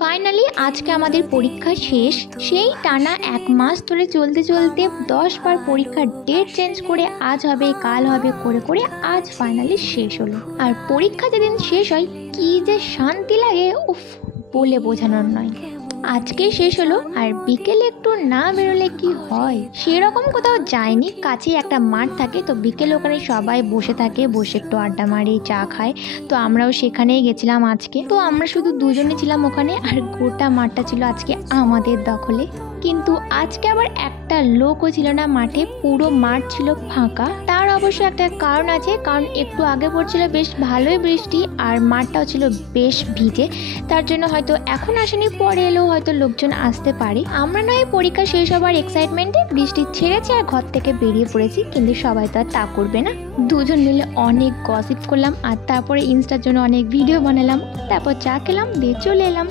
Finally আজকে আমাদের পরীক্ষা শেষ। সেই টানা 1 মাস ধরে চলতে চলতে 10 বার পরীক্ষার ডেট চেঞ্জ করে আজ হবে কাল হবে করে করে আজ ফাইনালি শেষ হলো। আর পরীক্ষা যেদিন শেষ হয় কি যে শান্তি লাগে, উফ, বলে বোঝানোর নয়। আজকে শেষ হলো আর বিকেলে একটু না বেরোলে কি হয়, সেরকম কোথাও যায়নি। কাছেই একটা মাঠ থাকে, তো বিকেলে ওখানে সবাই বসে থাকে, বসে একটু আড্ডা মারে, চা খায়। তো আমরাও সেখানেই গেছিলাম আজকে। তো আমরা শুধু দুজনে ছিলাম ওখানে, আর গোটা মাঠটা ছিল আজকে আমাদের দখলে। কিন্তু আজকে আবার একটা লোকও ছিল না মাঠে, পুরো মাঠ ছিল ফাঁকা। তার অবশ্য একটা কারণ আছে, কারণ একটু আগে পড়ছিল বেশ ভালোই বৃষ্টি, আর মাঠটাও ছিল বেশ ভিজে। তার জন্য হয়তো এখন আসেনি, পরে এলেও হয়তো লোকজন আসতে পারে। আমরা নয় পরীক্ষা শেষ হবার এক্সাইটমেন্টে বৃষ্টি ছেড়েছে আর ঘর থেকে বেরিয়ে পড়েছি, কিন্তু সবাই তো আর তা করবে না। দুজন মিলে অনেক গসিপ করলাম, আর তারপরে ইনস্টার জন্য অনেক ভিডিও বানালাম, তারপর চা খেলাম, দিয়ে চলে এলাম।